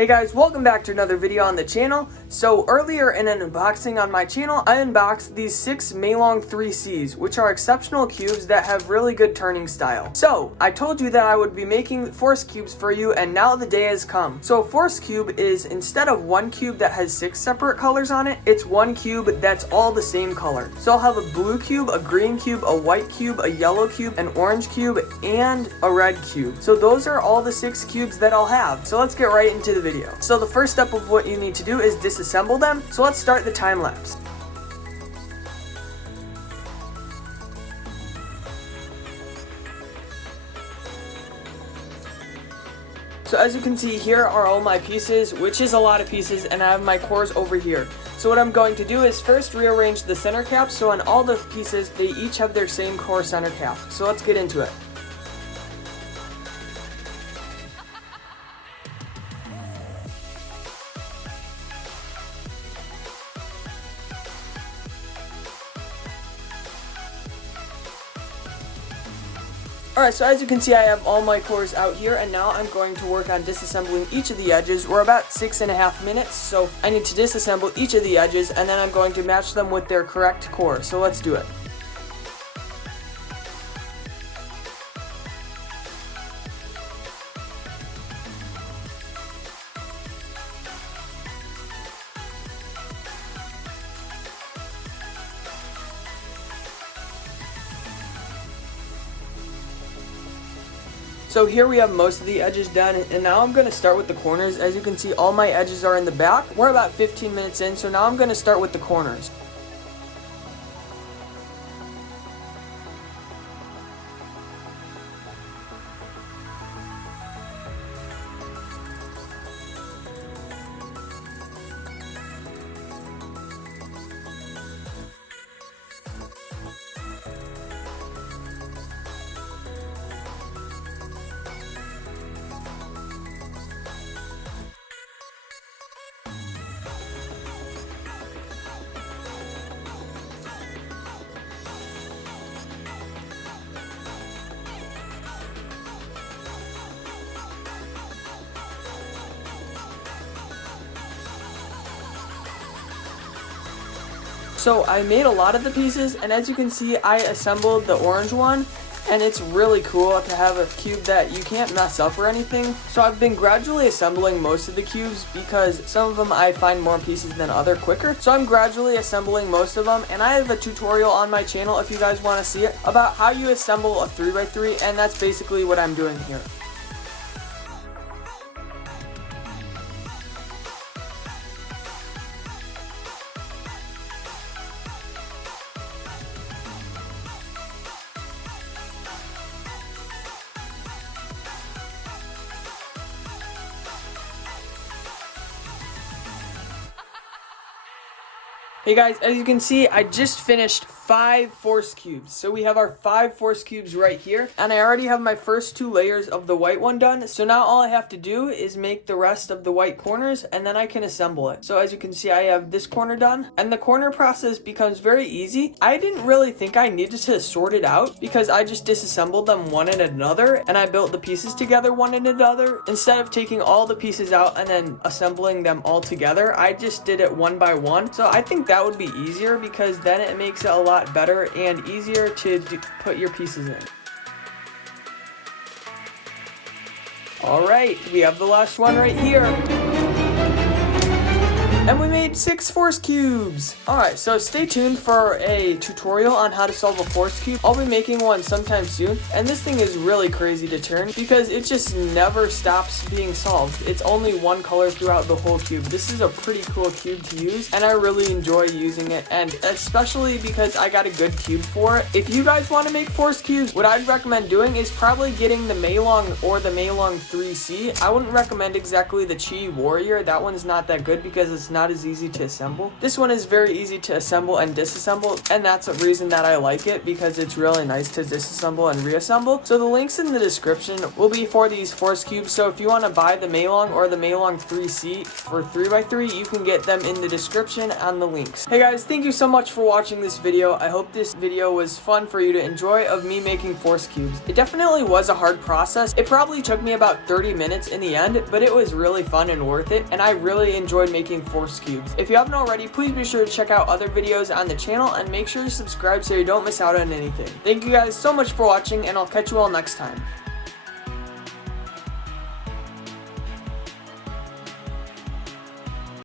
Hey guys, welcome back to another video on the channel. So earlier in an unboxing on my channel, I unboxed these 6 Maylong 3Cs, which are exceptional cubes that have really good turning style. So I told you that I would be making force cubes for you, and now the day has come. So a force cube is, instead of one cube that has 6 separate colors on it, it's one cube that's all the same color. So I'll have a blue cube, a green cube, a white cube, a yellow cube, an orange cube, and a red cube. So those are all the 6 cubes that I'll have. So let's get right into the video. So the first step of what you need to do is disassemble them. So let's start the time lapse. So as you can see, here are all my pieces, which is a lot of pieces, and I have my cores over here. So what I'm going to do is first rearrange the center caps, so on all the pieces, they each have their same core center cap. So let's get into it. Alright, so as you can see, I have all my cores out here, and now I'm going to work on disassembling each of the edges. We're about 6.5 minutes, so I need to disassemble each of the edges, and then I'm going to match them with their correct core. So let's do it. So here we have most of the edges done, and now I'm going to start with the corners. As you can see, all my edges are in the back. We're about 15 minutes in, so now I'm going to start with the corners. So I made a lot of the pieces, and as you can see, I assembled the orange one, and it's really cool to have a cube that you can't mess up or anything. So I've been gradually assembling most of the cubes because some of them I find more pieces than other quicker. So I'm gradually assembling most of them, and I have a tutorial on my channel if you guys want to see it about how you assemble a 3x3, and that's basically what I'm doing here. Hey guys, as you can see, I just finished 5 force cubes. So we have our 5 force cubes right here, and I already have my first 2 layers of the white one done. So now all I have to do is make the rest of the white corners, and then I can assemble it. So as you can see, I have this corner done, and the corner process becomes very easy. I didn't really think I needed to sort it out because I just disassembled them one in another, and I built the pieces together one in another. Instead of taking all the pieces out and then assembling them all together, I just did it one by one. So I think that would be easier because then it makes it a lot better and easier to put your pieces in. Alright, we have the last one right here. And we made 6 force cubes! Alright, so stay tuned for a tutorial on how to solve a force cube. I'll be making one sometime soon, and this thing is really crazy to turn because it just never stops being solved. It's only one color throughout the whole cube. This is a pretty cool cube to use, and I really enjoy using it, and especially because I got a good cube for it. If you guys want to make force cubes, what I'd recommend doing is probably getting the Maylong or the Maylong 3C. I wouldn't recommend exactly the Chi Warrior. That one's not that good because it's not not as easy to assemble. This one is very easy to assemble and disassemble, and that's a reason that I like it, because it's really nice to disassemble and reassemble. So the links in the description will be for these force cubes, so if you want to buy the Maylong or the Maylong 3C for 3x3, you can get them in the description and the links. Hey guys, thank you so much for watching this video. I hope this video was fun for you to enjoy of me making force cubes. It definitely was a hard process. It probably took me about 30 minutes in the end, but it was really fun and worth it, and I really enjoyed making force cubes. If you haven't already, please be sure to check out other videos on the channel and make sure to subscribe so you don't miss out on anything. Thank you guys so much for watching, and I'll catch you all next time.